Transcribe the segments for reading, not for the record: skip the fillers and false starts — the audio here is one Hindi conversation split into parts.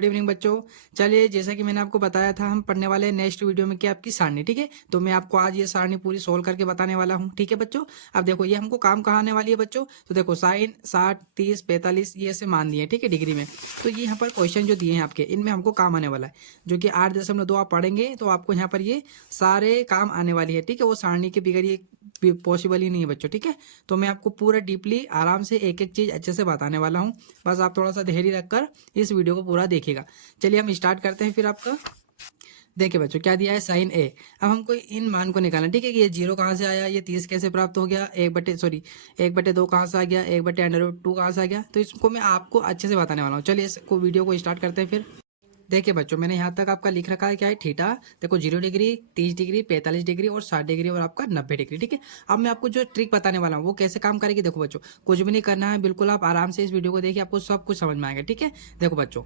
गुड इवनिंग बच्चों। चलिए, जैसा कि मैंने आपको बताया था, हम पढ़ने वाले हैं नेक्स्ट वीडियो में कि आपकी सारणी। ठीक है, तो मैं आपको आज ये सारणी पूरी सोल्व करके बताने वाला हूँ। ठीक है बच्चों, अब देखो ये हमको काम कहाँ आने वाली है बच्चों। तो देखो साइन 60 30 45 ये ऐसे मान दिए, ठीक है, डिग्री में। तो ये यहाँ पर क्वेश्चन जो दिए हैं आपके, इनमें हमको काम आने वाला है, जो कि 8.2 आप पढ़ेंगे तो आपको यहाँ पर ये सारे काम आने वाली है। ठीक है, वो सारणी के बिगड़ ये पॉसिबल ही नहीं है बच्चों। ठीक है, तो मैं आपको पूरा डीपली आराम से एक एक चीज़ अच्छे से बताने वाला हूँ। बस आप थोड़ा सा धैर्य रखकर इस वीडियो को पूरा देखिएगा। चलिए हम स्टार्ट करते हैं फिर आपका। देखिए बच्चों, क्या दिया है, साइन ए। अब हमको इन मान को निकालना। ठीक है, कि ये 0 कहाँ से आया, ये 30 कैसे प्राप्त हो गया, 1/2 कहाँ से आ गया, 1/√2 कहाँ से आ गया। तो इसको मैं आपको अच्छे से बताने वाला हूँ। चलिए इसको वीडियो को स्टार्ट करते हैं फिर। देखिए बच्चों, मैंने यहाँ तक आपका लिख रखा है क्या है, थीटा। देखो 0 डिग्री, 30 डिग्री, 45 डिग्री और 60 डिग्री और आपका 90 डिग्री। ठीक है, अब मैं आपको जो ट्रिक बताने वाला हूँ वो कैसे काम करेगी। देखो बच्चों, कुछ भी नहीं करना है, बिल्कुल आप आराम से इस वीडियो को देखिए, आपको सब कुछ समझ में आएगा। ठीक है, देखो बच्चों,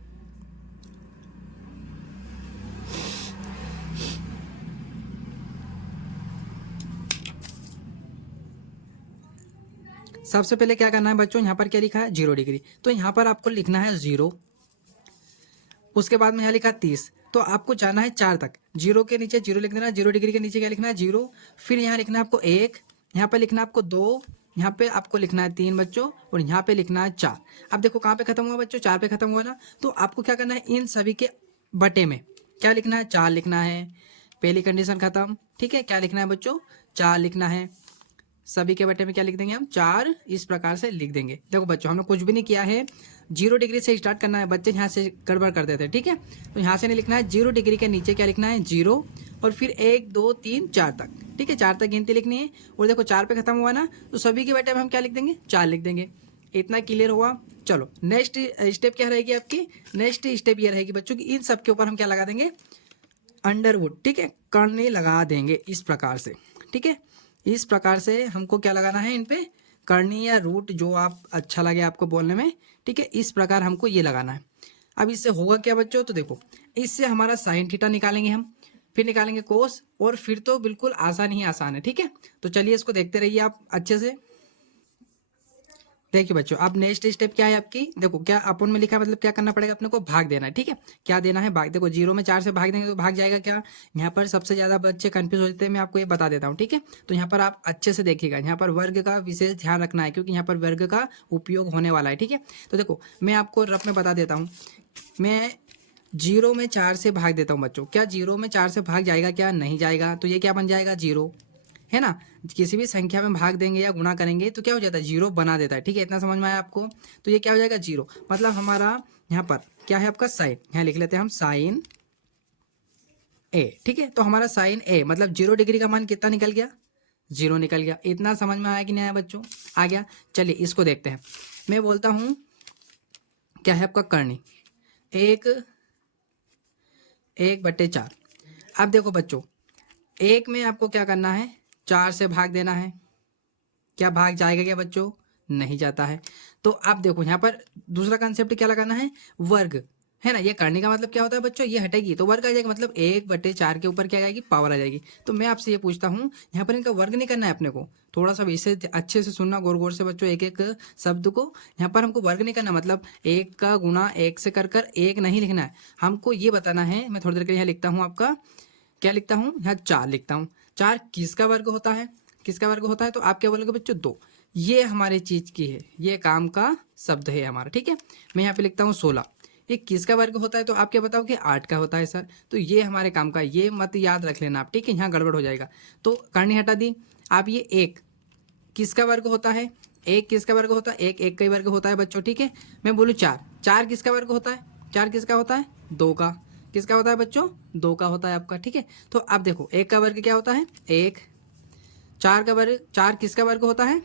सबसे पहले क्या करना है बच्चों, यहाँ पर क्या लिखा है, 0 डिग्री। तो यहाँ पर आपको लिखना है 0। उसके बाद में यहाँ लिखा 30, तो आपको जाना है 4 तक। 0 के नीचे 0 लिख देना, 0 डिग्री के नीचे क्या लिखना है, 0। फिर यहाँ लिखना है आपको 1, यहाँ पे लिखना है आपको 2, यहाँ पे आपको लिखना है 3 बच्चों, और यहाँ पे लिखना है 4। अब देखो कहाँ पे खत्म हुआ बच्चों, 4 पे खत्म हुआ ना। तो आपको क्या करना है, इन सभी के बटे में क्या लिखना है, 4 लिखना है। पहली कंडीशन खत्म। ठीक है, क्या लिखना है बच्चों, 4 लिखना है। सभी के बटे में क्या लिख देंगे हम, 4। इस प्रकार से लिख देंगे। देखो बच्चों, हमने कुछ भी नहीं किया है, 0 डिग्री से स्टार्ट करना है। बच्चे यहाँ से गड़बड़ कर देते हैं। ठीक है, तो यहाँ से नहीं लिखना है, 0 डिग्री के नीचे क्या लिखना है, 0, और फिर 1 2 3 4 तक। ठीक है, 4 तक गिनती लिखनी है। और देखो 4 पे खत्म हुआ ना, तो सभी के बटे में हम क्या लिख देंगे, 4 लिख देंगे। इतना क्लियर हुआ। चलो नेक्स्ट स्टेप क्या रहेगी आपकी, नेक्स्ट स्टेप ये रहेगी बच्चों कि इन सब के ऊपर हम क्या लगा देंगे, अंडरवुड। ठीक है, करनी लगा देंगे इस प्रकार से। ठीक है, इस प्रकार से हमको क्या लगाना है, इन पे करनी या रूट, जो आप अच्छा लगे आपको बोलने में। ठीक है, इस प्रकार हमको ये लगाना है। अब इससे होगा क्या बच्चों, तो देखो इससे हमारा साइन थीटा निकालेंगे हम, फिर निकालेंगे कोस, और फिर तो बिल्कुल आसान ही आसान है। ठीक है, तो चलिए इसको देखते रहिए आप अच्छे से। देखिए बच्चों, अब नेक्स्ट स्टेप क्या है आपकी, देखो क्या अपन में लिखा है, मतलब क्या करना पड़ेगा अपने को, भाग देना है। ठीक है, क्या देना है, भाग। देखो 0 में 4 से भाग देंगे तो भाग जाएगा क्या। यहाँ पर सबसे ज्यादा बच्चे कंफ्यूज हो जाते हैं, मैं आपको ये बता देता हूँ। ठीक है, तो यहाँ पर आप अच्छे से देखिएगा, यहाँ पर वर्ग का विशेष ध्यान रखना है, क्योंकि यहाँ पर वर्ग का उपयोग होने वाला है। ठीक है, तो देखो मैं आपको रफ में बता देता हूँ। मैं 0 में 4 से भाग देता हूँ बच्चों, क्या 0 में 4 से भाग जाएगा, क्या नहीं जाएगा। तो ये क्या बन जाएगा, 0, है ना। किसी भी संख्या में भाग देंगे या गुणा करेंगे तो क्या हो जाता है, 0 बना देता है। ठीक है, इतना समझ में आया आपको। तो ये क्या हो जाएगा, 0, मतलब हमारा यहाँ पर क्या है, आपका साइन। यहाँ लिख लेते हैं हम साइन ए। ठीक है, तो हमारा साइन ए मतलब 0 डिग्री का मान कितना निकल गया, 0 निकल गया। इतना समझ में आया कि नहीं आया बच्चों, आ गया। चलिए इसको देखते हैं। मैं बोलता हूँ क्या है आपका करनी, 1/4। अब देखो बच्चों, 1 में आपको क्या करना है, 4 से भाग देना है। क्या भाग जाएगा क्या बच्चों, नहीं जाता है। तो अब देखो यहाँ पर दूसरा कंसेप्ट क्या लगाना है, वर्ग, है ना। ये करने का मतलब क्या होता है बच्चों, ये हटेगी तो वर्ग आ जाएगा, मतलब 1/4 के ऊपर क्या आ जाएगी, पावर आ जाएगी। तो मैं आपसे ये पूछता हूँ, यहाँ पर इनका वर्ग नहीं करना है अपने को। थोड़ा सा इसे अच्छे से सुनना, गौर गौर से बच्चों, एक एक शब्द को। यहाँ पर हमको वर्ग नहीं करना, मतलब 1 का गुणा 1 से कर कर 1 नहीं लिखना है। हमको ये बताना है, मैं थोड़ी देर के लिए यहाँ लिखता हूँ आपका, क्या लिखता हूँ, यहाँ 4 लिखता हूँ। 4 किसका वर्ग होता है, किसका वर्ग होता है, तो आप क्या बोलोगे बच्चों, 2। ये हमारे चीज की है, ये काम का शब्द है हमारा। ठीक है, मैं यहाँ पे लिखता हूँ 16। ये किसका वर्ग होता है, तो आप क्या बताओगे, 8 का होता है सर। तो ये हमारे काम का, ये मत याद रख लेना आप। ठीक है, यहाँ गड़बड़ हो जाएगा। तो करनी हटा दी। आप ये 1 किसका वर्ग होता है, 1 किसका वर्ग होता है, 1 1 का ही वर्ग होता है बच्चों। ठीक है, मैं बोलूँ 4, 4 किसका वर्ग होता है, 4 किसका होता है, 2 का। किसका होता है बच्चों, 2 का होता है आपका। ठीक है, तो अब देखो 1 का वर्ग क्या होता है, 1। 4 का वर्ग, 4 किसका वर्ग होता है,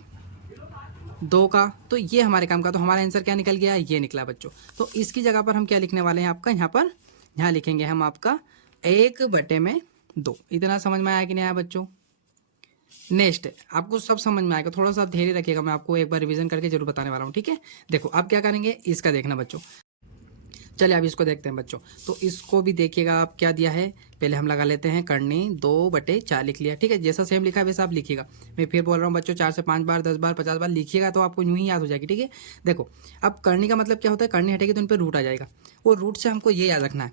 2 का। तो ये हमारे काम का, तो हमारा आंसर क्या निकल गया, ये निकला बच्चों। तो इसकी जगह पर हम क्या लिखने वाले हैं आपका, यहाँ पर यहाँ लिखेंगे हम आपका 1/2। इतना समझ में आया कि नहीं आया बच्चों। नेक्स्ट आपको सब समझ में आएगा, थोड़ा सा धैर्य रखिएगा, मैं आपको एक बार रिवीजन करके जरूर बताने वाला हूँ। ठीक है, देखो अब क्या करेंगे, इसका देखना बच्चों। चलिए अब इसको देखते हैं बच्चों। तो इसको भी देखिएगा आप, क्या दिया है, पहले हम लगा लेते हैं करनी 2/4 लिख लिया, ठीक है। जैसा सेम लिखा है वैसा आप लिखिएगा। मैं फिर बोल रहा हूँ बच्चों, 4 से 5 बार, 10 बार, 50 बार लिखिएगा तो आपको यूं ही याद हो जाएगी, ठीक है। देखो अब करनी का मतलब क्या होता है, करनी हटेगी तो इन पर रूट आ जाएगा, और रूट से हमको ये याद रखना है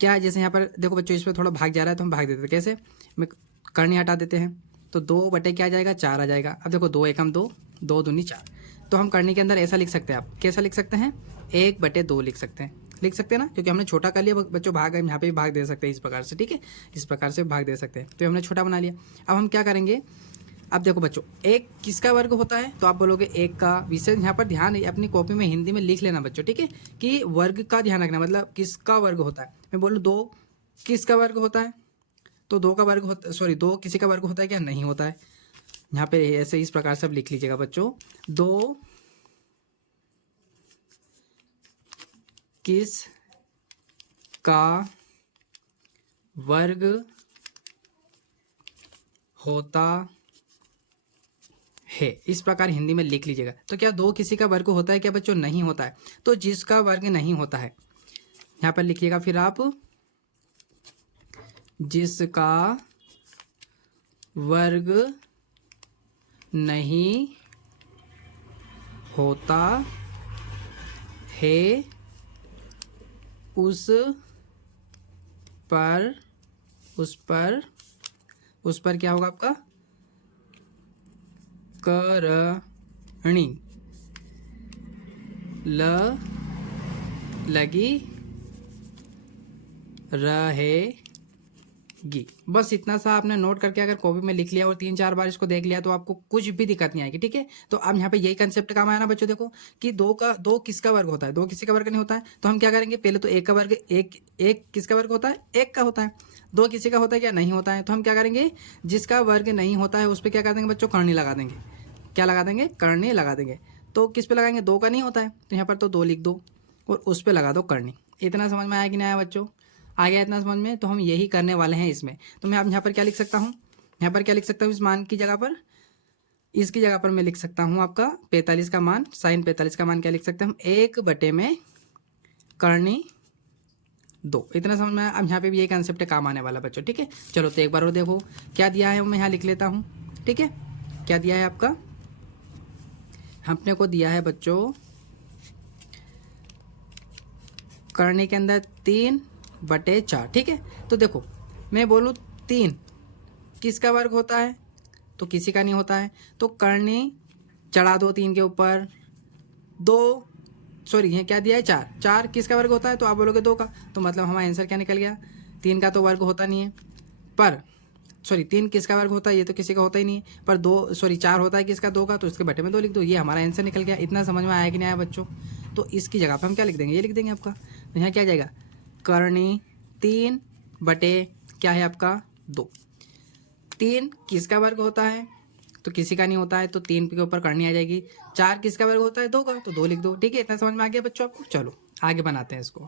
क्या है। जैसे यहाँ पर देखो बच्चों, इस पर थोड़ा भाग जा रहा है तो हम भाग देते हैं, कैसे, मैं करनी हटा देते हैं तो 2 क्या आ जाएगा, 4 आ जाएगा। अब देखो 2 एकम 2, 2 दूनी 4। तो हम करनी के अंदर ऐसा लिख सकते हैं, आप कैसा लिख सकते हैं, 1/2 लिख सकते हैं, लिख सकते हैं ना, क्योंकि हमने छोटा कर लिया बच्चों, भाग यहाँ पे भी भाग दे सकते हैं इस प्रकार से, ठीक है, इस प्रकार से भाग दे सकते हैं। तो हमने छोटा बना लिया। अब हम क्या करेंगे, अब देखो बच्चों, एक किसका वर्ग होता है, तो आप बोलोगे एक का। विशेष यहाँ पर ध्यान अपनी कॉपी में हिंदी में लिख लेना बच्चों, ठीक है, कि वर्ग का ध्यान रखना, मतलब किसका वर्ग होता है। मैं बोलूँ 2 किसका वर्ग होता है, तो 2 का वर्ग होता, सॉरी 2 किसी का वर्ग होता है क्या, नहीं होता है। यहाँ पे ऐसे इस प्रकार से अब लिख लीजिएगा बच्चों, 2 किस का वर्ग होता है, इस प्रकार हिंदी में लिख लीजिएगा। तो क्या 2 किसी का वर्ग होता है क्या बच्चों, नहीं होता है। तो जिसका वर्ग नहीं होता है यहाँ पर लिखिएगा फिर आप, जिसका वर्ग नहीं होता है उस पर क्या होगा आपका, करणी लगी रहेगी। बस इतना सा आपने नोट करके अगर कॉपी में लिख लिया और 3-4 बार इसको देख लिया तो आपको कुछ भी दिक्कत नहीं आएगी, ठीक है। तो अब यहाँ पे यही कंसेप्ट काम आया ना बच्चों, देखो कि 2 किसका वर्ग होता है, 2 किसी का वर्ग नहीं होता है। तो हम क्या करेंगे, पहले तो 1 का वर्ग, एक किसका वर्ग होता है, 1 का होता है। 2 किसी का होता है क्या, नहीं होता है। तो हम क्या करेंगे, जिसका वर्ग नहीं होता है उस पर क्या कर देंगे बच्चों, करनी लगा देंगे। क्या लगा देंगे, करनी लगा देंगे। तो किस पे लगाएंगे, 2 का नहीं होता है तो यहाँ पर तो 2 लिख दो और उस पर लगा दो करनी। इतना समझ में आया कि नहीं आया बच्चों, आ गया इतना समझ में। तो हम यही करने वाले हैं इसमें। तो मैं अब यहाँ पर क्या लिख सकता हूँ, यहाँ पर क्या लिख सकता हूँ, इस मान की जगह पर, इसकी जगह पर मैं लिख सकता हूँ आपका 45 का मान, साइन 45 का मान क्या लिख सकते हैं हम, 1/2 में करनी 2। इतना समझ में आया। अब यहाँ पे भी यही कंसेप्ट काम आने वाला बच्चों, ठीक है। चलो तो एक बार और देखो क्या दिया है, मैं यहाँ लिख लेता हूँ, ठीक है। क्या दिया है आपका, हमने को दिया है बच्चों करने के अंदर 3/4, ठीक है। तो देखो मैं बोलूँ 3 किसका वर्ग होता है, तो किसी का नहीं होता है। तो करनी चढ़ा दो 3 के ऊपर, 2 सॉरी ये क्या दिया है, 4 किसका वर्ग होता है, तो आप बोलोगे 2 का। तो मतलब हमारा आंसर क्या निकल गया, 3 का तो वर्ग होता नहीं है, पर सॉरी 3 किसका वर्ग होता है, ये तो किसी का होता ही नहीं है। पर 4 होता है किसका, 2 का, तो इसके बटे में 2 लिख दो। ये हमारा आंसर निकल गया। इतना समझ में आया कि नहीं आया बच्चों। तो इसकी जगह पर हम क्या लिख देंगे, ये लिख देंगे आपका। तो यहाँ क्या आ जाएगा, करनी 3 बटे क्या है आपका 2। 3 किसका वर्ग होता है, तो किसी का नहीं होता है, तो 3 के ऊपर करनी आ जाएगी। 4 किसका वर्ग होता है, 2 का, तो 2 लिख दो, ठीक है। इतना समझ में आ गया बच्चों आपको। चलो आगे बनाते हैं इसको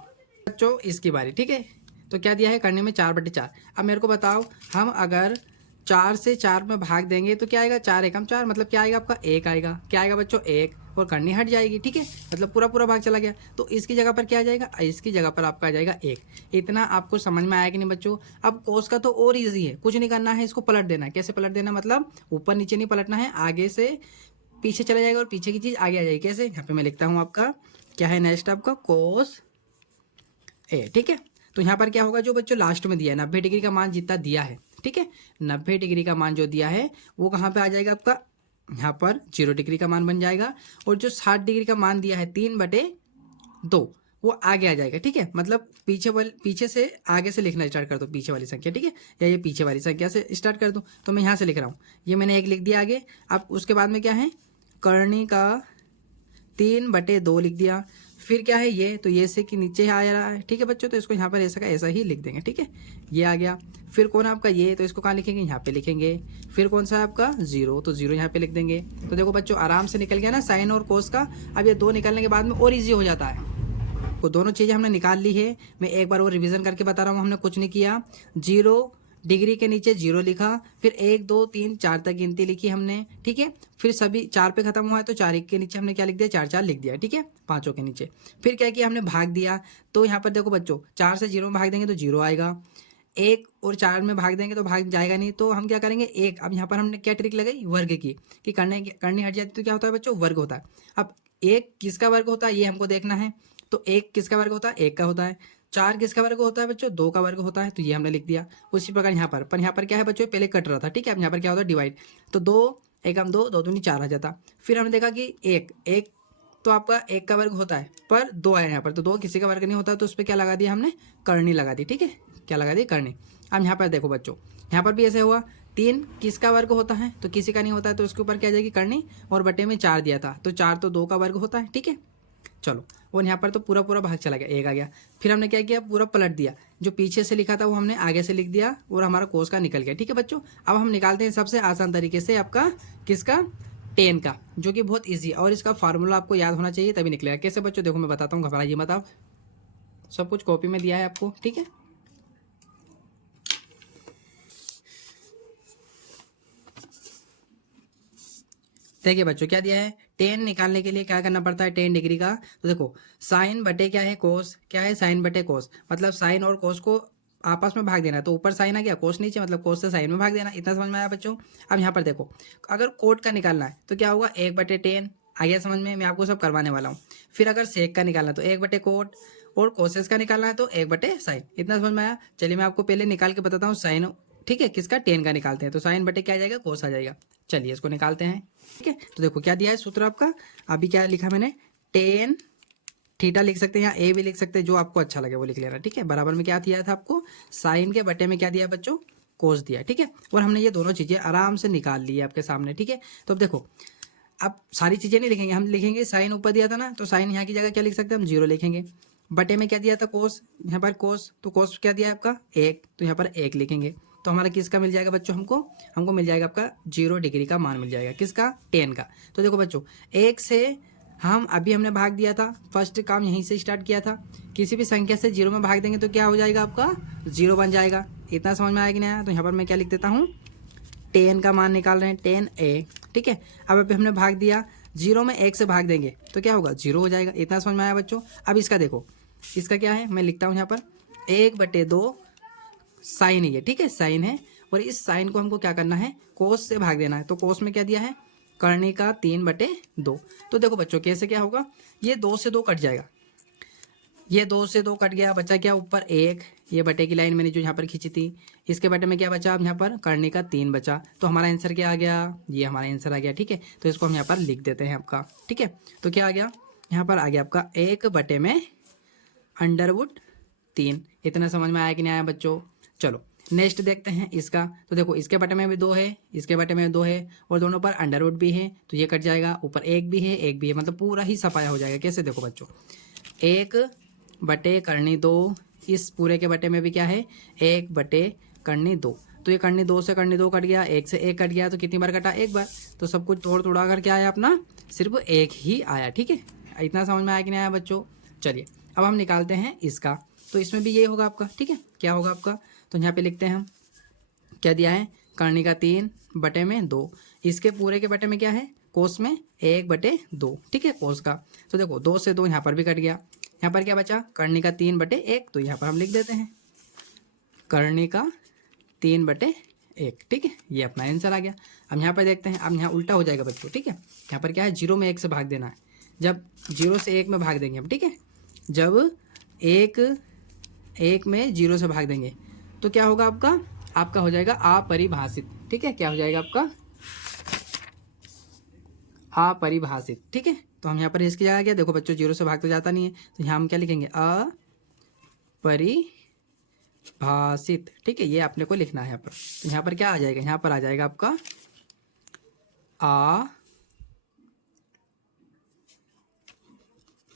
बच्चों, इसकी बारी, ठीक है। तो क्या दिया है, करने में 4/4। अब मेरे को बताओ, हम अगर 4 से 4 में भाग देंगे तो क्या आएगा, 4 एकम 4, मतलब क्या आएगा आपका 1 आएगा। क्या आएगा बच्चों, 1, और करनी हट जाएगी, ठीक है, मतलब पूरा भाग चला गया। तो इसकी जगह पर क्या आ जाएगा, इसकी जगह पर आपका आ जाएगा 1। इतना आपको समझ में आया कि नहीं बच्चों। अब कोस का तो और ईजी है, कुछ नहीं करना है, इसको पलट देना है। कैसे पलट देना, मतलब ऊपर नीचे नहीं पलटना है, आगे से पीछे चला जाएगा और पीछे की चीज़ आगे आ जाएगी। कैसे, यहाँ पे मैं लिखता हूँ आपका क्या है, नेक्स्ट आपका कोस ए, ठीक है। तो यहाँ पर क्या होगा, जो बच्चों लास्ट में दिया है 90 डिग्री का मान जितना दिया है, ठीक है, 90 डिग्री का मान जो दिया है वो कहाँ पे आ जाएगा आपका, यहाँ पर 0 डिग्री का मान बन जाएगा। और जो 60 डिग्री का मान दिया है 3/2 वो आगे आ जाएगा, ठीक है। मतलब पीछे से आगे से लिखना स्टार्ट कर दो, पीछे वाली संख्या, ठीक है, या ये पीछे वाली संख्या से स्टार्ट कर दो। तो मैं यहाँ से लिख रहा हूँ, ये मैंने 1 लिख दिया आगे। अब उसके बाद में क्या है, करनी का 3/2 लिख दिया। फिर क्या है ये, तो ये से कि नीचे आ रहा है, ठीक है बच्चों। तो इसको यहाँ पर ऐसा का ऐसा ही लिख देंगे, ठीक है, ये आ गया। फिर कौन है आपका ये, तो इसको कहाँ लिखेंगे, यहाँ पे लिखेंगे। फिर कौन सा है आपका 0, तो 0 यहाँ पे लिख देंगे। तो देखो बच्चों आराम से निकल गया ना साइन और कोस का। अब ये 2 निकलने के बाद में और ईजी हो जाता है। तो दोनों चीज़ें हमने निकाल ली है। मैं एक बार और रिविजन करके बता रहा हूँ, हमने कुछ नहीं किया। 0 डिग्री के नीचे 0 लिखा, फिर 1 2 3 4 तक गिनती लिखी हमने, ठीक है। फिर सभी 4 पे खत्म हुआ है तो 4 1 के नीचे हमने क्या लिख दिया, 4 4 लिख दिया, ठीक है, पांचों के नीचे। फिर क्या किया हमने, भाग दिया। तो यहाँ पर देखो बच्चों, 4 से 0 में भाग देंगे तो 0 आएगा, 1 और 4 में भाग देंगे तो भाग जाएगा नहीं, तो हम क्या करेंगे 1। अब यहाँ पर हमने क्या ट्रिक लगाई, वर्ग की, कि करनी हट जाती तो क्या होता है बच्चों, वर्ग होता है। अब 1 किसका वर्ग होता है ये हमको देखना है, तो 1 किसका वर्ग होता है, 1 का होता है। 4 किसका वर्ग होता है बच्चों, 2 का वर्ग होता है, तो ये हमने लिख दिया। उसी प्रकार यहाँ पर यहाँ पर क्या है बच्चों, पहले कट रहा था, ठीक है। अब यहाँ पर क्या होता है, डिवाइड, तो 2 1 हम 2 2 दूनी 4 आ जाता। फिर हमने देखा कि 1 तो आपका 1 का वर्ग होता है, पर 2 आया यहाँ पर, तो 2 किसी का वर्ग नहीं होता, तो उस पर क्या लगा दिया हमने, करनी लगा दी, ठीक है। क्या लगा दी, करनी। अब यहाँ पर देखो बच्चों, यहाँ पर भी ऐसे हुआ, 3 किसका वर्ग होता है, तो किसी का नहीं होता है, तो उसके ऊपर क्या आ जाएगी, करनी, और बटे में 4 दिया था, तो 4 तो 2 का वर्ग होता है, ठीक है। चलो, और यहाँ पर तो पूरा पूरा भाग चला गया, 1 आ गया। फिर हमने क्या किया, पूरा पलट दिया, जो पीछे से लिखा था वो हमने आगे से लिख दिया, और हमारा कोस का निकल गया, ठीक है बच्चों। अब हम निकालते हैं सबसे आसान तरीके से आपका किसका, टेन का, जो कि बहुत इजी है, और इसका फार्मूला आपको याद होना चाहिए तभी निकलेगा। कैसे बच्चों, देखो मैं बताता हूँ, घबराइए मत आप, सब कुछ कॉपी में दिया है आपको, ठीक है। देखिए बच्चों क्या दिया है, टेन निकालने के लिए क्या करना पड़ता है, 10 डिग्री का। तो देखो साइन बटे क्या है, कोस, क्या है, साइन बटे कोस, मतलब साइन और कोस को आपस में भाग देना, तो ऊपर साइन आ गया, कोस नीचे, मतलब कोस से साइन में भाग देना। इतना समझ में आया बच्चों। अब यहाँ पर देखो, अगर कोट का निकालना है तो क्या होगा, 1/10 आ गया समझ में, मैं आपको सब करवाने वाला हूँ। फिर अगर सेक का निकालना है तो 1/कोट, और कोसेस का निकालना है तो 1/साइन। इतना समझ में आया। चलिए मैं आपको पहले निकाल के बताता हूँ साइन, ठीक है, किसका, 10 का निकालते हैं, तो साइन बटे क्या आ जाएगा, कोस आ जाएगा। चलिए इसको निकालते हैं, ठीक है। तो देखो क्या दिया है सूत्र आपका, अभी क्या लिखा मैंने, 10 थीटा लिख सकते हैं, या ए भी लिख सकते हैं, जो आपको अच्छा लगे वो लिख लेना, ठीक है। बराबर में क्या दिया था आपको, साइन के बटे में क्या दिया बच्चों, कोस दिया, ठीक है। और हमने ये दोनों चीजें आराम से निकाल ली है आपके सामने, ठीक है। तो अब देखो, अब सारी चीजें नहीं लिखेंगे, हम लिखेंगे साइन ऊपर दिया था ना, तो साइन यहाँ की जगह क्या लिख सकते हैं हम, 0 लिखेंगे। बटे में क्या दिया था, कोस, यहाँ पर कोस, तो कोस क्या दिया है आपका 1, तो यहाँ पर 1 लिखेंगे। तो हमारा किसका मिल जाएगा बच्चों, हमको मिल जाएगा आपका 0 डिग्री का मान मिल जाएगा, किसका, 10 का। तो देखो बच्चों, 1 से हमने भाग दिया था, फर्स्ट काम यहीं से स्टार्ट किया था। किसी भी संख्या से 0 में भाग देंगे तो क्या हो जाएगा आपका, 0 बन जाएगा। इतना समझ में आया कि नहीं आया। तो यहाँ पर मैं क्या लिख देता हूँ, 10 का मान निकाल रहे हैं, 10a, ठीक है। अब अभी हमने भाग दिया, 0 में 1 से भाग देंगे तो क्या होगा, 0 हो जाएगा। इतना समझ में आया बच्चों। अब इसका देखो, इसका क्या है, मैं लिखता हूँ यहाँ पर 1/2 साइन है, ठीक है, साइन है। और इस साइन को हमको क्या करना है, कोस से भाग देना है। तो कोस में क्या दिया है, करने का 3/2। तो देखो बच्चों कैसे क्या होगा, ये 2 से 2 कट जाएगा, ये 2 से 2 कट गया, बचा क्या ऊपर 1, ये बटे की लाइन मैंने जो यहाँ पर खींची थी, इसके बटे में क्या बचा, अब यहाँ पर करने का 3 बचा। तो हमारा आंसर क्या आ गया, ये हमारा आंसर आ गया, ठीक है। तो इसको हम यहाँ पर लिख देते हैं आपका, ठीक है। तो क्या आ गया, यहाँ पर आ गया आपका 1/√3। इतना समझ में आया कि नहीं आया बच्चों। चलो नेक्स्ट देखते हैं इसका। तो देखो इसके बटे में भी 2 है, इसके बटे में 2 है, और दोनों पर अंडर रूट भी है, तो ये कट जाएगा, ऊपर 1 भी है 1 भी है, मतलब पूरा ही सफाया हो जाएगा। कैसे, देखो बच्चों, 1/2, इस पूरे के बटे में भी क्या है, 1/2। तो ये करनी 2 से करनी 2 कट गया, 1 से 1 कट गया, तो कितनी बार कटा, 1 बार। तो सब कुछ तोड़ तोड़ा कर क्या आया अपना, सिर्फ 1 ही आया, ठीक है। इतना समझ में आया कि नहीं आया बच्चों। चलिए अब हम निकालते हैं इसका। तो इसमें भी ये होगा आपका, ठीक है, क्या होगा आपका, तो यहाँ पे लिखते हैं हम, क्या दिया है, करनी का 3/2। इसके पूरे के बटे में क्या है, कोस में 1/2, ठीक है, कोस का। तो देखो 2 से 2 यहाँ पर भी कट गया, यहाँ पर क्या बचा, करनी का 3/1। तो यहाँ पर हम लिख देते हैं करनी का 3/1, ठीक है, ये अपना आंसर आ गया। अब यहाँ पर देखते हैं, अब यहाँ उल्टा हो जाएगा बच्चों, ठीक है। यहाँ पर क्या है, 0 में 1 से भाग देना है। जब 0 से 1 में भाग देंगे हम, ठीक है, जब 1 में 0 से भाग देंगे तो क्या होगा आपका हो जाएगा अपरिभाषित, ठीक है। क्या हो जाएगा आपका, अपरिभाषित, ठीक है। तो हम यहाँ पर इसकी जगह क्या, देखो बच्चों 0 से भाग तो जाता नहीं है, तो यहाँ हम क्या लिखेंगे, अपरिभाषित, ठीक है, ये अपने को लिखना है यहाँ पर। तो यहाँ पर क्या आ जाएगा, यहाँ पर आ जाएगा आपका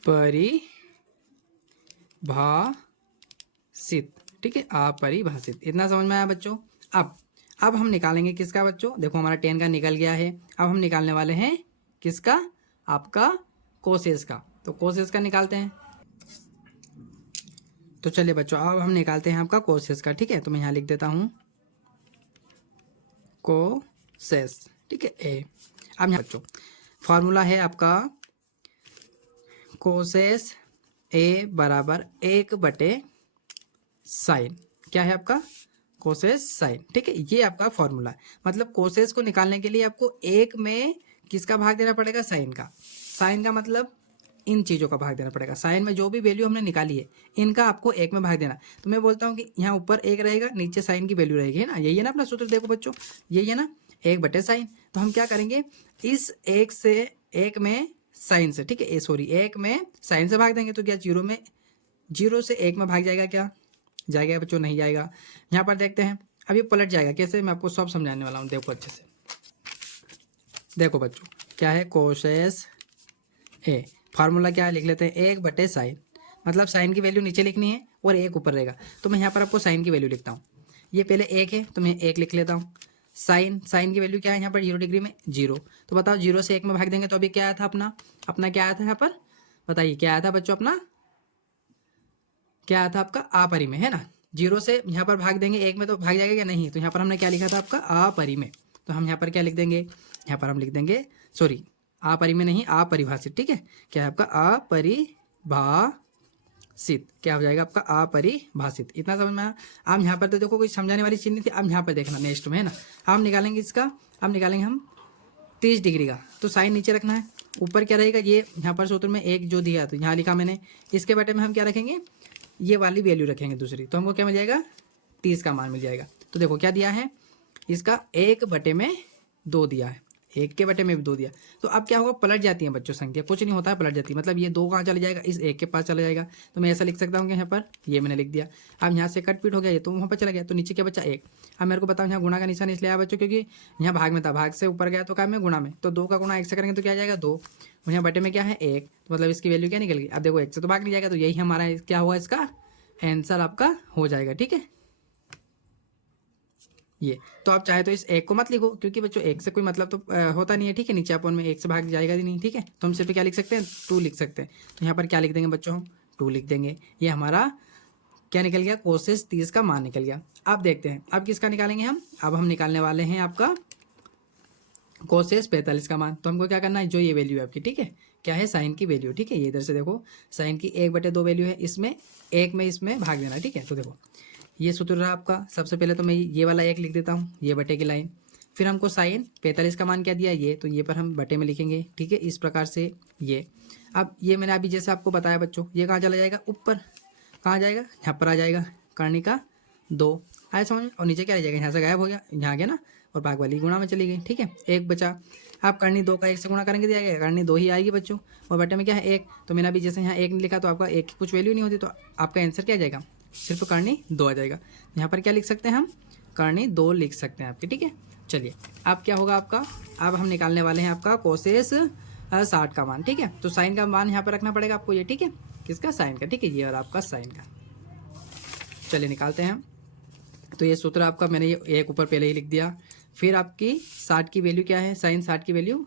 अपरिभाषित, ठीक है, अपरिभाषित। इतना समझ में आया बच्चों। अब हम निकालेंगे किसका बच्चों, देखो हमारा 10 का निकल गया है। अब हम निकालने वाले हैं किसका, आपका कोसेस का। तो कोसेस का निकालते हैं। तो चलिए बच्चों अब हम निकालते हैं आपका कोसेस का, ठीक है। तो मैं यहाँ लिख देता हूँ कोसेस, ठीक है ए। अब यहाँ बच्चों फॉर्मूला है आपका कोसेस ए बराबर 1/साइन, क्या है आपका कोसेस साइन, ठीक है ये आपका फॉर्मूला है। मतलब कोसेस को निकालने के लिए आपको एक में किसका भाग देना पड़ेगा, साइन का। साइन का मतलब इन चीज़ों का भाग देना पड़ेगा। साइन में जो भी वैल्यू हमने निकाली है इनका आपको एक में भाग देना। तो मैं बोलता हूँ कि यहाँ ऊपर एक रहेगा, नीचे साइन की वैल्यू रहेगी, है ना, यही है ना अपना सूत्र। देखो बच्चों यही है ना 1/साइन। तो हम क्या करेंगे, इस एक से एक में साइन से, ठीक है सॉरी एक में साइन से भाग देंगे तो क्या जीरो से एक में भाग जाएगा, क्या जाएगा बच्चों, नहीं जाएगा। यहाँ पर देखते हैं अब ये पलट जाएगा कैसे, मैं आपको सब समझाने वाला हूँ, देखो अच्छे से। देखो बच्चों क्या है कोसेस ए, फार्मूला क्या है लिख लेते हैं 1/साइन, मतलब साइन की वैल्यू नीचे लिखनी है और एक ऊपर रहेगा। तो मैं यहाँ पर आपको साइन की वैल्यू लिखता हूँ, ये पहले एक है तो मैं एक लिख लेता हूँ। साइन की वैल्यू क्या है यहाँ पर 0 डिग्री में 0। तो बताओ 0 से 1 में भाग देंगे तो अभी क्या आया था अपना क्या आया था यहाँ पर, बताइए क्या आया था बच्चों, अपना क्या आया था आपका अपरिमेय, है ना। 0 से यहाँ पर भाग देंगे 1 में तो भाग जाएगा क्या, नहीं। तो यहाँ पर हमने क्या लिखा था आपका अपरिमेय। तो हम यहाँ पर क्या लिख देंगे, यहाँ पर हम लिख देंगे सॉरी अपरिमेय नहीं अपरिभाषित, ठीक है क्या है आपका अपरिभाषित, क्या हो जाएगा आपका अपरिभाषित। इतना समझ में आया। अब यहाँ पर तो देखो कोई समझाने वाली चीज नहीं थी। अब यहाँ पर देखना नेक्स्ट में, है ना, हम निकालेंगे इसका, अब निकालेंगे हम 30 डिग्री का। तो साइन नीचे रखना है, ऊपर क्या रहेगा, ये यहाँ पर सूत्र में एक जो दिया तो यहाँ लिखा मैंने, इसके बटे में हम क्या रखेंगे, ये वाली वैल्यू रखेंगे दूसरी। तो हमको क्या मिल जाएगा, 30 का मान मिल जाएगा। तो देखो क्या दिया है, इसका 1/2 दिया है, 1 के बटे में भी 2 दिया। तो अब क्या होगा, पलट जाती है बच्चों संख्या, कुछ नहीं होता है पलट जाती है। मतलब ये 2 कहाँ चला जाएगा, इस 1 के पास चला जाएगा। तो मैं ऐसा लिख सकता हूँ कि यहाँ पर ये मैंने लिख दिया। अब यहाँ से कट पीट हो गया, ये तो वहाँ पर चला गया, तो नीचे क्या बचा 1। अब मेरे को बताओ यहाँ गुणा का निशान इसलिए आया बच्चों क्योंकि यहाँ भाग में था, भाग से ऊपर गया तो क्या में गुणा में, तो 2 का गुणा 1 से करेंगे तो क्या जाएगा 2, और यहाँ बटे में क्या है 1, तो मतलब इसकी वैल्यू क्या निकल गई। अब देखो 1 से तो भाग नहीं जाएगा, तो यही हमारा क्या हुआ, इसका आंसर आपका हो जाएगा, ठीक है ये। तो आप चाहे तो इस 1 को मत लिखो क्योंकि बच्चों 1 से कोई मतलब तो होता नहीं है, ठीक है, नीचे अपन में 1 से भाग जाएगा ही नहीं, ठीक है। तो हम सिर्फ क्या लिख सकते हैं, 2 लिख सकते हैं। तो यहाँ पर क्या लिख देंगे बच्चों, हम 2 लिख देंगे। ये हमारा क्या निकल गया, कोसेस 30 का मान निकल गया। अब देखते हैं अब किसका निकालेंगे हम, अब हम निकालने वाले हैं आपका कोसेस 45 का मान। तो हमको क्या करना है, जो ये वैल्यू है आपकी, ठीक है क्या है साइन की वैल्यू, ठीक है ये इधर से देखो साइन की 1/2 वैल्यू है, इसमें 1 में इसमें भाग देना, ठीक है। तो देखो ये सूत्र रहा आपका, सबसे पहले तो मैं ये वाला 1 लिख देता हूँ, ये बटे की लाइन। फिर हमको साइन 45 का मान क्या दिया, ये, तो ये पर हम बटे में लिखेंगे, ठीक है इस प्रकार से ये। अब ये मैंने अभी जैसे आपको बताया बच्चों, ये कहाँ चला जाएगा, ऊपर कहाँ जाएगा, यहाँ पर आ जाएगा, करनी का 2 आया समझ में, और नीचे क्या रह जाएगा, यहाँ से गायब हो गया, यहाँ गया ना, और भाग वाली गुणा में चली गई, ठीक है 1 बचा। आप करनी 2 का 1 से गुणा करेंगे तो आएगा, करनी 2 ही आएगी बच्चों, और बटे में क्या है 1। तो मैंने अभी जैसे यहाँ 1 लिखा तो आपका 1 की कुछ वैल्यू नहीं होती, तो आपका आंसर क्या आ जाएगा, सिर्फ करनी 2 आ जाएगा। यहाँ पर क्या लिख सकते हैं हम, करनी 2 लिख सकते हैं आपके, ठीक है। चलिए अब क्या होगा आपका, अब हम निकालने वाले हैं आपका कोसेस 60 का मान, ठीक है। तो साइन का मान यहाँ पर रखना पड़ेगा आपको, ये ठीक है किसका, साइन का, ठीक है ये और आपका साइन का। चलिए निकालते हैं हम। तो ये सूत्र आपका मैंने ये 1 ऊपर पहले ही लिख दिया। फिर आपकी 60 की वैल्यू क्या है, साइन 60 की वैल्यू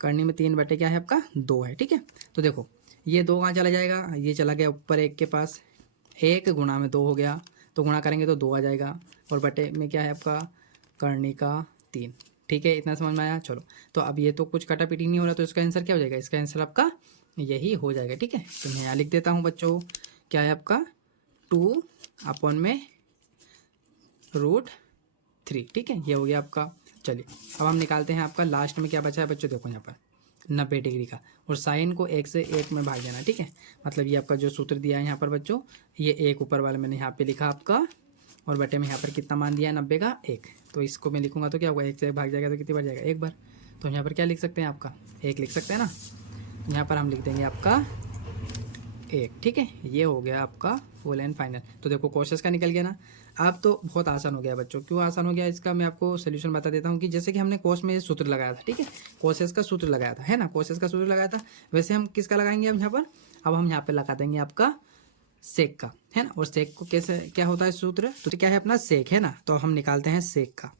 करनी में 3 बटे क्या है आपका 2 है, ठीक है। तो देखो ये 2 कहाँ चला जाएगा, ये चला गया ऊपर 1 के पास, 1 गुणा में 2 हो गया, तो गुणा करेंगे तो 2 आ जाएगा, और बटे में क्या है आपका करनी का 3, ठीक है इतना समझ में आया। चलो तो अब ये तो कुछ कटा पीटी नहीं हो रहा, तो इसका आंसर क्या हो जाएगा, इसका आंसर आपका यही हो जाएगा, ठीक है। तो मैं यहाँ लिख देता हूँ बच्चों, क्या है आपका 2/√3, ठीक है ये हो गया आपका। चलिए अब हम निकालते हैं आपका लास्ट में क्या बचा है बच्चों, देखो यहाँ पर 90 डिग्री का, और साइन को 1 से 1 में भाग देना, ठीक है। मतलब ये आपका जो सूत्र दिया है यहाँ पर बच्चों, ये 1 ऊपर वाला मैंने यहाँ पे लिखा आपका, और बटे में यहाँ पर कितना मान दिया है 90 का 1। तो इसको मैं लिखूंगा तो क्या होगा, 1 से 1 भाग जाएगा तो कितनी बार जाएगा, 1 बार। तो यहाँ पर क्या लिख सकते हैं आपका 1 लिख सकते हैं ना, यहाँ पर हम लिख देंगे आपका 1, ठीक है ये हो गया आपका फुल एंड फाइनल। तो देखो कोसेस का निकल गया ना। अब तो बहुत आसान हो गया बच्चों, क्यों आसान हो गया इसका मैं आपको सोल्यूशन बता देता हूँ। कि जैसे कि हमने कोस में सूत्र लगाया था, ठीक है कोसेस का सूत्र लगाया था, है ना, कोसेस का सूत्र लगाया था, वैसे हम किसका लगाएंगे अब यहाँ पर, अब हम यहाँ पे लगा देंगे आपका सेक का, है ना। और सेक को कैसे क्या होता है सूत्र, तो क्या है अपना सेक, है ना। तो हम निकालते हैं सेक का।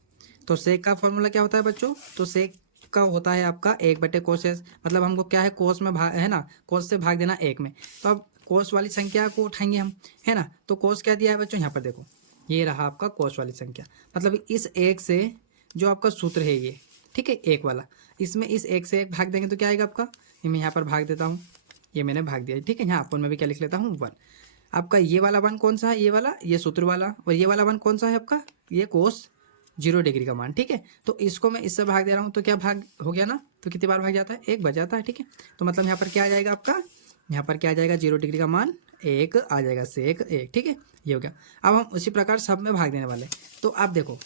तो सेक का फॉर्मूला क्या होता है बच्चों, तो सेक का होता है आपका 1/कोसेस, मतलब हमको क्या है कोस में भाग, है ना, कोस से भाग देना 1 में। तो अब कोस वाली संख्या को उठाएंगे हम, है ना। तो कोस क्या दिया है बच्चों, यहाँ पर देखो ये रहा आपका कोस वाली संख्या। मतलब इस एक से जो आपका सूत्र है ये, ठीक है, एक वाला, इसमें इस एक से एक भाग देंगे तो क्या आएगा आपका, ये मैं यहाँ पर भाग देता हूँ, ये मैंने भाग दिया, ठीक है। यहाँ अपन में भी क्या लिख लेता हूँ, 1। आपका ये वाला 1 कौन सा है, ये वाला, ये सूत्र वाला, और ये वाला 1 कौन सा है आपका, ये कोस 0 डिग्री का मान, ठीक है। तो इसको मैं इससे भाग दे रहा हूँ तो क्या भाग हो गया ना, तो कितनी बार भाग जाता है, एक बच जाता है, ठीक है। तो मतलब यहाँ पर क्या आ जाएगा आपका, यहाँ पर क्या आ जाएगा, 0 डिग्री का मान 1 आ जाएगा, सेक 1, ठीक है, ये हो गया। अब हम उसी प्रकार सब में भाग देने वाले। तो आप देखो,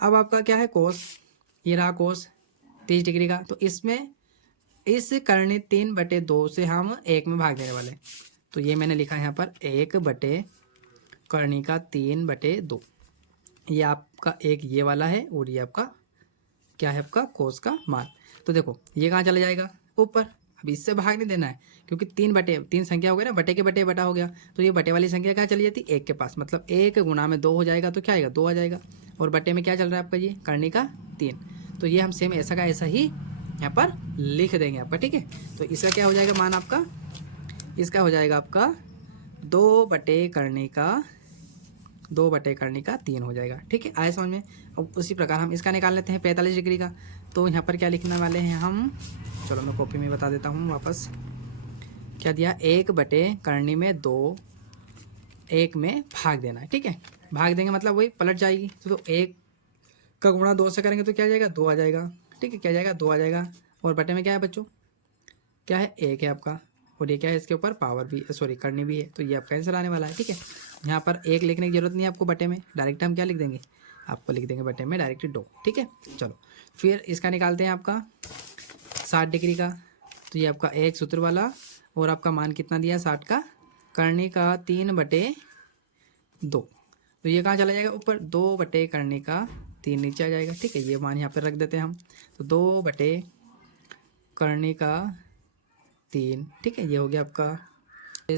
अब आपका क्या है, कोस, ये रहा कोस 30 डिग्री का, तो इसमें इस करनी 3/2 से हम 1 में भाग देने वाले। तो ये मैंने लिखा है यहाँ पर 1 करनी का 3/2, ये आपका एक ये वाला है, और ये आपका क्या है, आपका कोस का मान। तो देखो ये कहाँ चला जाएगा, ऊपर। अब इससे भाग नहीं देना है, क्योंकि 3 संख्या हो गया ना, बटे के बटे बटा हो गया, तो ये बटे वाली संख्या कहाँ चली जाती है, 1 के पास। मतलब 1 गुणा में 2 हो जाएगा, तो क्या आएगा, 2 आ जाएगा। और बटे में क्या चल रहा है आपका, ये करनी का 3। तो ये हम सेम ऐसा का ऐसा ही यहाँ पर लिख देंगे आपका, ठीक है। तो इसका क्या हो जाएगा मान आपका, इसका हो जाएगा आपका 2 बटे करनी का 3 हो जाएगा, ठीक है। आए समझ में। अब उसी प्रकार हम इसका निकाल लेते हैं 45 डिग्री का। तो यहाँ पर क्या लिखने वाले हैं हम, चलो मैं कॉपी में बता देता हूँ वापस। क्या दिया, 1 बटे करनी में 2, 1 में भाग देना है, ठीक है। भाग देंगे मतलब वही पलट जाएगी। तो 1 का गुणा 2 से करेंगे तो क्या आ जाएगा, 2 आ जाएगा, ठीक है, क्या जाएगा, 2 आ जाएगा। और बटे में क्या है बच्चों, क्या है, 1 है आपका, और ये क्या है, इसके ऊपर पावर भी, सॉरी करनी भी है, तो ये आपका आंसर आने वाला है, ठीक है। यहाँ पर 1 लिखने की जरूरत नहीं है आपको बटे में, डायरेक्ट हम क्या लिख देंगे, आपको लिख देंगे बटे में डायरेक्ट 2, ठीक है। चलो फिर इसका निकालते हैं आपका 60 डिग्री का। तो ये आपका एक सूत्र वाला, और आपका मान कितना दिया, 60 का करनी का 3/2। तो ये कहाँ चला जाएगा, ऊपर, 2 बटे करनी का 3 नीचे आ जाएगा, ठीक है। ये मान यहाँ पर रख देते हैं हम। तो 2 बटे करनी का 3, ठीक है, ये हो गया आपका।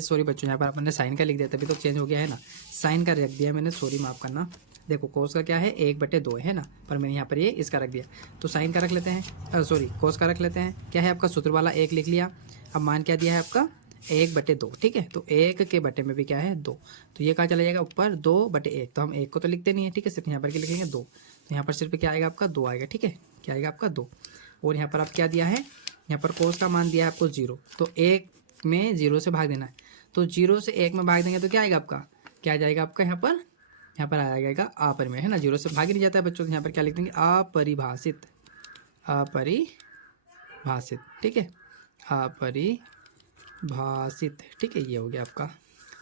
सॉरी बच्चों, यहाँ पर अपन ने साइन का लिख दिया, तभी तो चेंज हो गया है ना, साइन का रख दिया मैंने, सॉरी माफ़ करना। देखो कोस का क्या है, 1/2 है ना, पर मैंने यहाँ पर ये इसका रख दिया। तो साइन का रख लेते हैं, सॉरी कोस का रख लेते हैं। क्या है आपका, सूत्र वाला 1 लिख लिया। अब मान क्या दिया है आपका, 1/2, ठीक है। तो 1 के बटे में भी क्या है, 2। तो ये कहाँ चला जाएगा, ऊपर, 2/1। तो हम 1 को तो लिखते नहीं है, ठीक है, सिर्फ यहाँ पर क्या लिखेंगे, 2। तो यहाँ पर सिर्फ क्या आएगा आपका, 2 आएगा, ठीक है, क्या आएगा आपका 2। और यहाँ पर आप क्या दिया है, यहाँ पर कोस का मान दिया है आपको 0। तो 1 में 0 से भाग देना है। तो 0 से 1 में भाग देंगे तो क्या आएगा आपका, क्या आ जाएगा आपका, यहाँ पर आ जाएगा अपरिमेय, है ना, 0 से भाग ही नहीं जाता है बच्चों। तो यहाँ पर क्या लिख देंगे, अपरिभाषित, ठीक है, अपरिभाषित, ठीक है, ये हो गया आपका,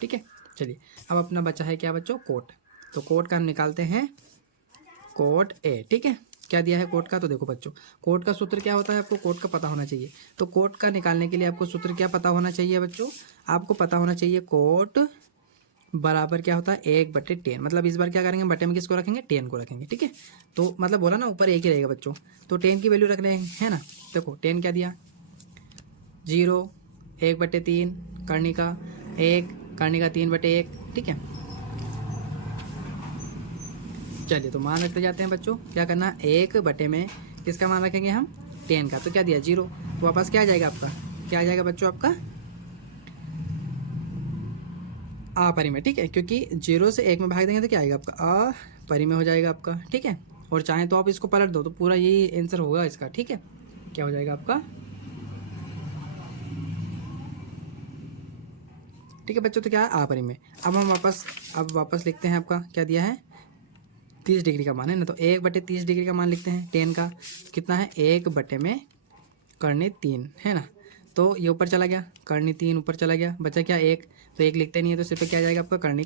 ठीक है। चलिए अब अपना बचा है क्या बच्चों, कोट। तो कोट का हम निकालते हैं, कोट ए, ठीक है। क्या दिया है कोट का, तो देखो बच्चों, कोट का सूत्र क्या होता है, आपको कोट का पता होना चाहिए। तो कोट का निकालने के लिए आपको सूत्र क्या पता होना चाहिए बच्चों, आपको पता होना चाहिए कोट बराबर क्या होता है, 1/10। मतलब इस बार क्या करेंगे, बटे में किसको रखेंगे, 10 को रखेंगे, ठीक है। तो मतलब बोला ना, ऊपर 1 ही रहेगा बच्चों, तो 10 की वैल्यू रख रहे हैं ना। देखो 10 क्या दिया, 0, 1/3 करनी का 1, करनी का 3/1, ठीक है। चलिए तो मान रखते जाते हैं बच्चों, क्या करना है, 1 बटे में किसका मान रखेंगे हम, 10 का। तो क्या दिया, 0। तो वापस क्या आ जाएगा आपका, क्या आ जाएगा बच्चों आपका, अपरिमेय, ठीक है। क्योंकि 0 से 1 में भाग देंगे तो क्या आएगा आपका, अपरिमेय हो जाएगा आपका, ठीक है। और चाहे तो आप इसको पलट दो तो पूरा यही आंसर होगा इसका, ठीक है। क्या हो जाएगा आपका, ठीक है बच्चों। तो क्या है, अपरिमेय। अब हम वापस लिखते हैं, आपका क्या दिया है, 30 डिग्री का मान है ना। तो 1/30 डिग्री का मान लिखते हैं, 10 का कितना है, 1 बटे में करनी 3, है ना। तो ये ऊपर चला गया, करनी 3 ऊपर चला गया, बचा क्या, 1। तो 1 लिखते नहीं है, तो सिर्फ क्या आ जाएगा आपका, करनी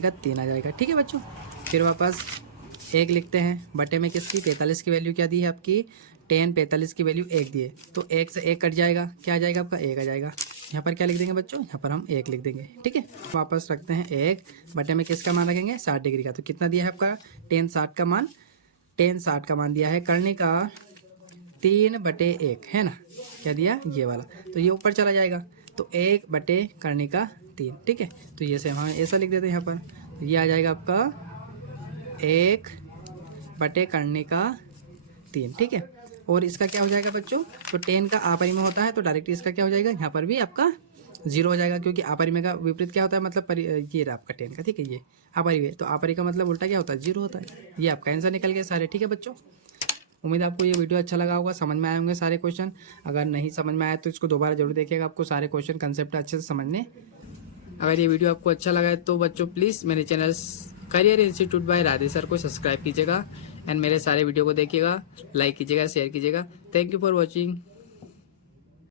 का 3 आ जाएगा, ठीक है बच्चों। फिर वापस 1 लिखते हैं, बटे में किसकी, 45 की वैल्यू क्या दी है आपकी, 10, 45 की वैल्यू 1 दी है। तो 1 से 1 कट जाएगा, क्या आ जाएगा आपका, 1 आ जाएगा। यहाँ पर क्या लिख देंगे बच्चों, यहाँ पर हम 1 लिख देंगे, ठीक है। वापस रखते हैं 1 बटे में किसका मान रखेंगे, 60 डिग्री का। तो कितना दिया है आपका, 10 60 का मान, 10 60 का मान दिया है, करने का 3/1, है ना। क्या दिया, ये वाला। तो ये ऊपर चला जाएगा, तो 1 बटे करने का 3, ठीक है। तो ये से हम ऐसा लिख देते हैं यहाँ पर। तो ये आ जाएगा आपका 1 बटे करने का 3, ठीक है। और इसका क्या हो जाएगा बच्चों, तो 10 का अपरिमेय होता है, तो डायरेक्ट इसका क्या हो जाएगा, यहाँ पर भी आपका जीरो हो जाएगा, क्योंकि अपरिमेय का विपरीत क्या होता है, मतलब ये रहा आपका 10 का, ठीक है, ये अपरिमेय, तो अपरिमेय का मतलब उल्टा क्या होता है, जीरो होता है। ये आपका आंसर निकल गया सारे। ठीक है बच्चों, उम्मीद है आपको ये वीडियो अच्छा लगा होगा, समझ में आए होंगे सारे क्वेश्चन। अगर नहीं समझ में आया तो इसको दोबारा जरूर देखिएगा, आपको सारे क्वेश्चन कंसेप्ट अच्छे से समझने। अगर ये वीडियो आपको अच्छा लगा है तो बच्चों प्लीज़ मेरे channel career institute by Radhe sir को सब्सक्राइब कीजिएगा एंड मेरे सारे वीडियो को देखिएगा, लाइक कीजिएगा, शेयर कीजिएगा। Thank you for watching.